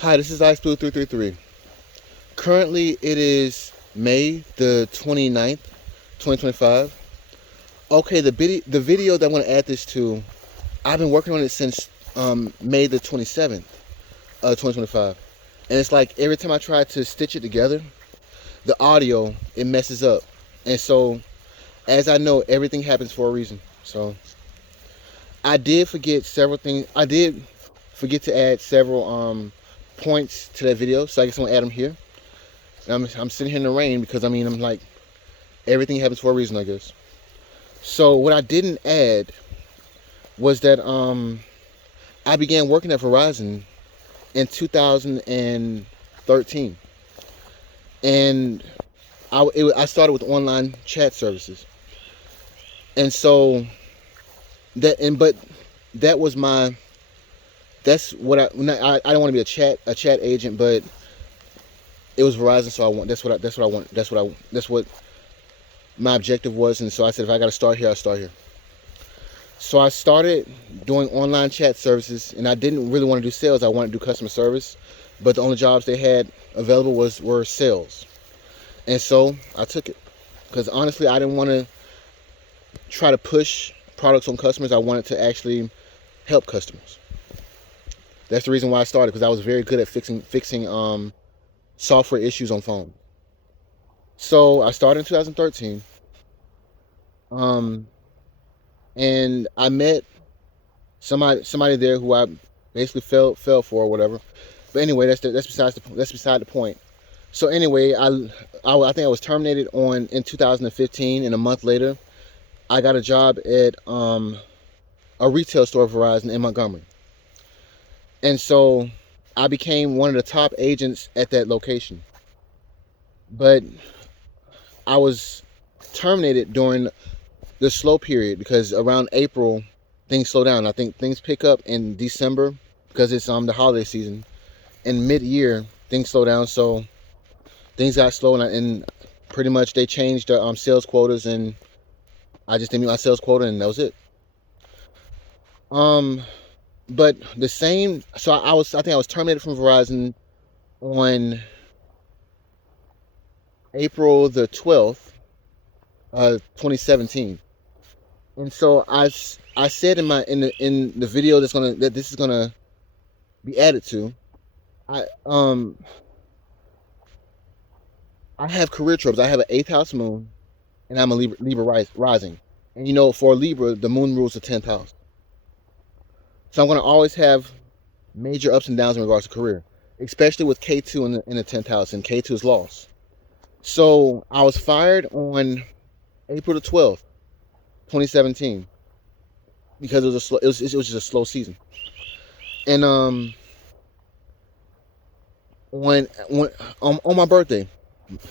Hi, this is iSpool333. Currently, it is May the 29th, 2025. Okay, the video that I'm going to add this to, I've been working on it since May the 27th, 2025. And it's like every time I try to stitch it together, the audio, it messes up. And so, as I know, everything happens for a reason. So, I did forget several things. I did forget to add several points to that video, so I guess I'm going to add them here. I'm sitting here in the rain because I'm like, everything happens for a reason, I guess. So what I didn't add was that I began working at Verizon in 2013, and I started with online chat services, and so but that was my that's what I don't want to be a chat agent, but it was Verizon, so that's what my objective was. And so I said, if I got to start here, I'll start here. So I started doing online chat services, and I didn't really want to do sales. I wanted to do customer service, but the only jobs they had available were sales. And so I took it because honestly, I didn't want to try to push products on customers. I wanted to actually help customers. That's the reason why I started, because I was very good at fixing software issues on phone. So I started in 2013, and I met somebody there who I basically fell for or whatever. But anyway, that's beside the point. So anyway, I think I was terminated in 2015, and a month later, I got a job at a retail store of Verizon in Montgomery, and so I became one of the top agents at that location. But I was terminated during the slow period because around April things slow down. I think things pick up in December because it's the holiday season. In mid-year things slow down, so things got slow, and pretty much they changed the sales quotas, and I just didn't meet my sales quota, and that was it. But the same, so I think I was terminated from Verizon on April the 12th, 2017. And so I said in the video that this is gonna be added to, I have career tropes. I have an 8th house moon, and I'm a Libra rising. And for a Libra, the moon rules the 10th house. So I'm gonna always have major ups and downs in regards to career, especially with K2 in the 10th house, and K2 is loss. So I was fired on April the 12th, 2017, because it was just a slow season. And when on my birthday,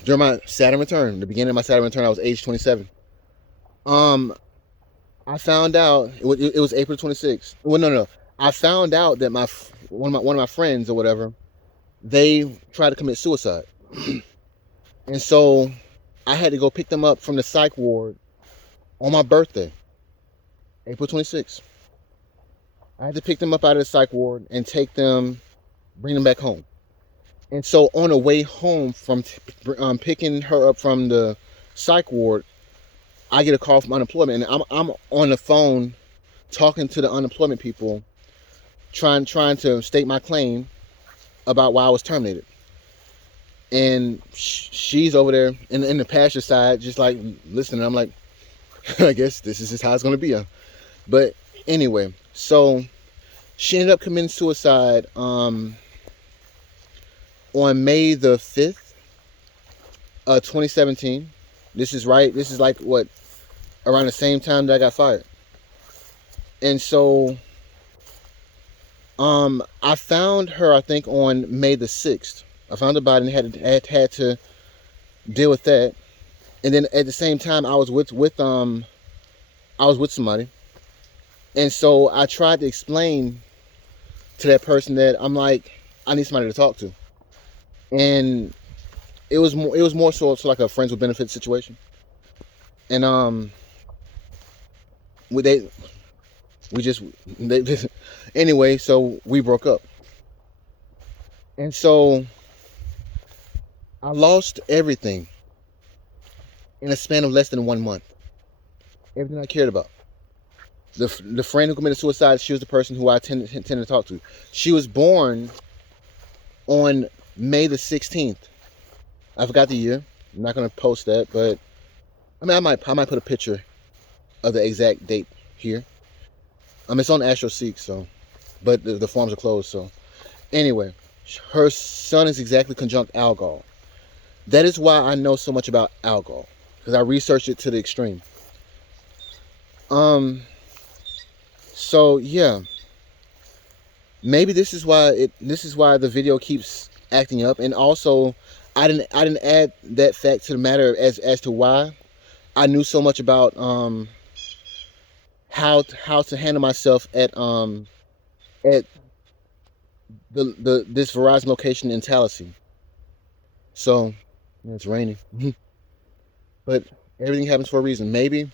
during my Saturn return, the beginning of my Saturn return, I was age 27. I found out it was April 26th. Well, no. I found out that one of my friends or whatever, they tried to commit suicide. And so I had to go pick them up from the psych ward on my birthday, April 26th. I had to pick them up out of the psych ward and bring them back home. And so on the way home from picking her up from the psych ward, I get a call from unemployment, and I'm on the phone talking to the unemployment people, trying to state my claim about why I was terminated. And she's over there in the pasture side, just like listening. I'm like, I guess this is just how it's going to be. But anyway, so she ended up committing suicide on May the 5th, 2017. This is like what, around the same time that I got fired. And so I found her, I think, on May the 6th. I found her body and had to deal with that. And then at the same time, I was with somebody. And so I tried to explain to that person that I'm like, I need somebody to talk to. And it was more so like a friends with benefits situation. And anyway, so we broke up. And so I lost everything in a span of less than 1 month. Everything I cared about. The friend who committed suicide, she was the person who I tended to talk to. She was born on May the 16th. I forgot the year. I'm not gonna post that, but I mean, I might put a picture of the exact date here. It's on AstroSeek, so, but the forums are closed. So anyway, her sun is exactly conjunct Algol. That is why I know so much about Algol, because I researched it to the extreme. So yeah, maybe this is why the video keeps acting up, and also I didn't add that fact to the matter as to why I knew so much about how to handle myself at the this Verizon location in Tallahassee. So yeah, it's raining, but everything happens for a reason. Maybe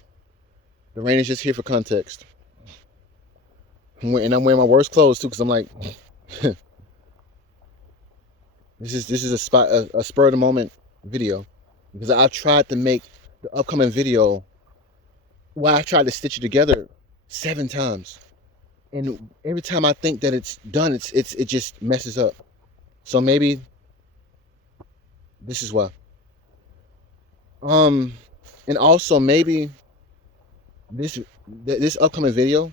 the rain is just here for context. And I'm wearing my worst clothes too, because I'm like, this is a spur of the moment video, because I've tried to make the upcoming video. Well, I've tried to stitch it together 7 times, and every time I think that it's done, it just messes up. So maybe this is why. And also maybe this upcoming video,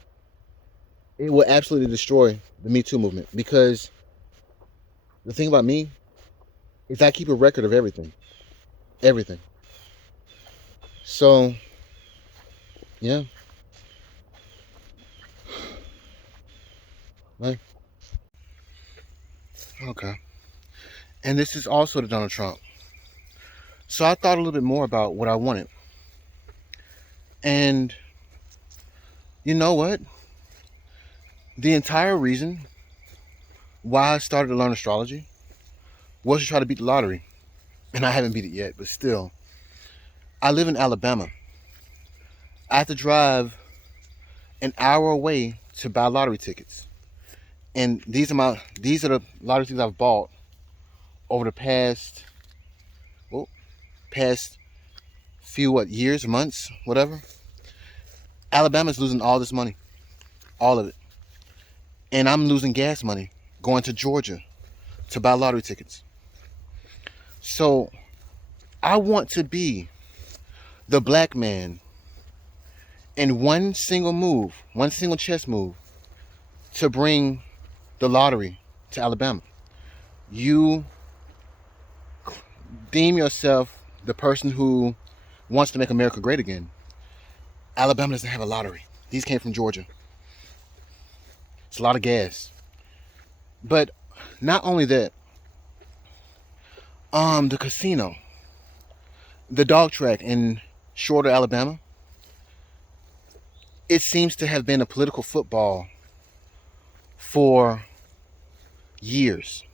it will absolutely destroy the Me Too movement, because the thing about me is I keep a record of everything. So yeah, like, okay. And this is also to Donald Trump. So I thought a little bit more about what I wanted, and you know what? The entire reason why I started to learn astrology was to try to beat the lottery, and I haven't beat it yet, but still. I live in Alabama. I have to drive an hour away to buy lottery tickets. And these are the lottery tickets I've bought over the past few years, months, whatever. Alabama's losing all this money. All of it. And I'm losing gas money going to Georgia to buy lottery tickets. So I want to be the black man in one single move, one single chess move, to bring the lottery to Alabama. You deem yourself the person who wants to make America great again. Alabama doesn't have a lottery. These came from Georgia. It's a lot of gas. But not only that, the casino, the dog track in Shorter, Alabama, it seems to have been a political football for years.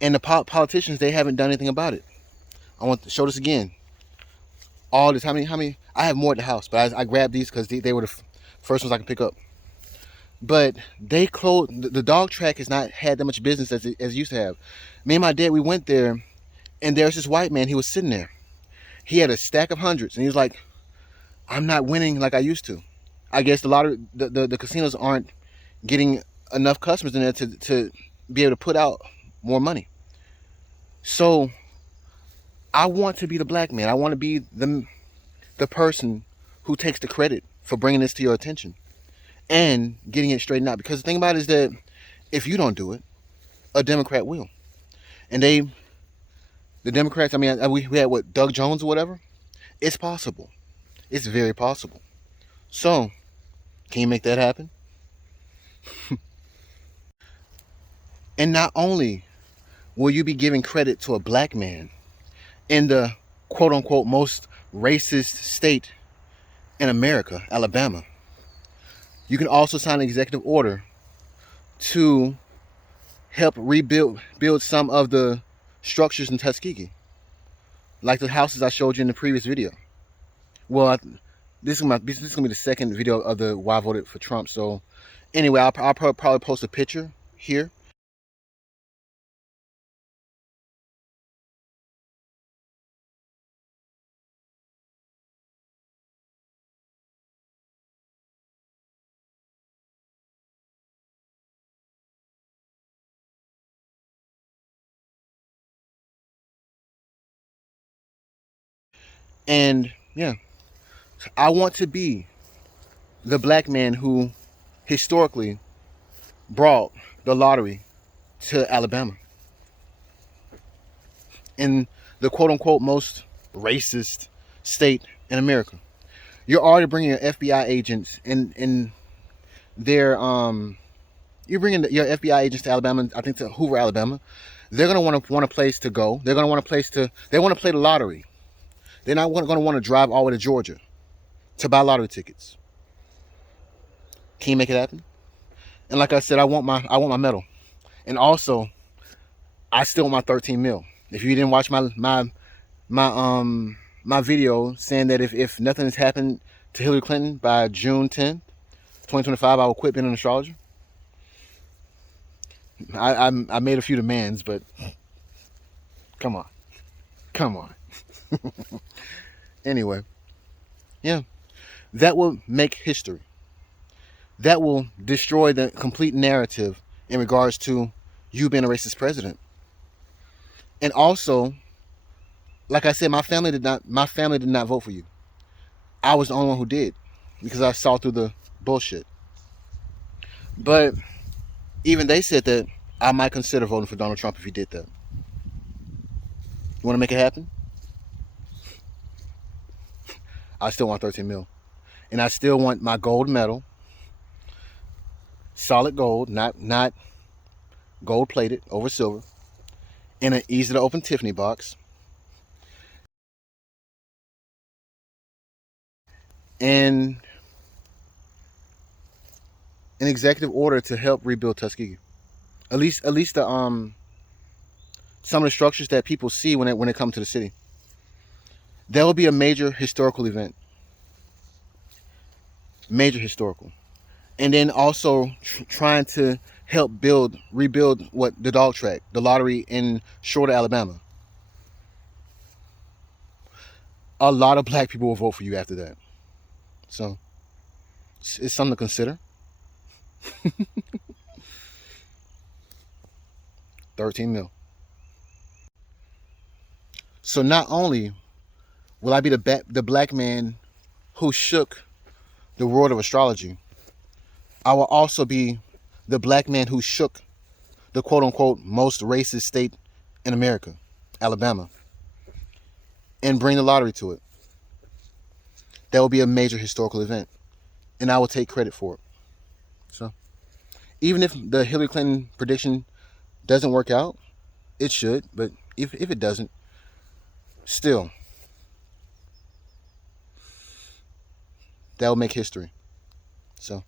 And the politicians, they haven't done anything about it. I want to show this again. All this, how many? I have more at the house, but I grabbed these because they were the first ones I can pick up. But they closed, the dog track has not had that much business as it used to have. Me and my dad, we went there, and there's this white man, he was sitting there. He had a stack of hundreds, and he was like, I'm not winning like I used to. I guess the casinos aren't getting enough customers in there to be able to put out more money. So I want to be the black man. I want to be the person who takes the credit for bringing this to your attention and getting it straightened out. Because the thing about it is that if you don't do it, a Democrat will. And the Democrats, I mean, we had what, Doug Jones or whatever? It's possible. It's very possible. So, can you make that happen? And not only will you be giving credit to a black man in the quote unquote most racist state in America, Alabama, you can also sign an executive order to help build some of the structures in Tuskegee, like the houses I showed you in the previous video. Well, this is gonna be the second video of the why I voted for Trump. So anyway, I'll probably post a picture here And yeah, I want to be the black man who historically brought the lottery to Alabama in the quote unquote most racist state in America. You're already bringing your FBI agents and their you're bringing your FBI agents to Alabama. I think to Hoover, Alabama. They're gonna want a place to go. They're gonna want a place to. They want to play the lottery. They're not gonna want to drive all the way to Georgia to buy lottery tickets. Can you make it happen? And like I said, I want my medal, and also I still want my 13 mil. If you didn't watch my video saying that if nothing has happened to Hillary Clinton by June 10th, 2025, I will quit being an astrologer. I made a few demands, but come on, come on. Anyway, yeah, that will make history. That will destroy the complete narrative in regards to you being a racist president. And also, like I said, my family did not vote for you. I was the only one who did because I saw through the bullshit. But even they said that I might consider voting for Donald Trump if he did that. You want to make it happen? I still want 13 mil. And I still want my gold medal, solid gold, not gold plated over silver, in an easy to open Tiffany box. And an executive order to help rebuild Tuskegee. At least the some of the structures that people see when it comes to the city. That will be a major historical event. Major historical. And then also trying to help rebuild what the dog track, the lottery in Shorter, Alabama. A lot of black people will vote for you after that. So it's something to consider. 13 mil. So not only will I be the black man who shook the world of astrology, I will also be the black man who shook the quote unquote most racist state in America, Alabama, and bring the lottery to it. That will be a major historical event, and I will take credit for it. So even if the Hillary Clinton prediction doesn't work out, it should, but if it doesn't, still, that will make history. So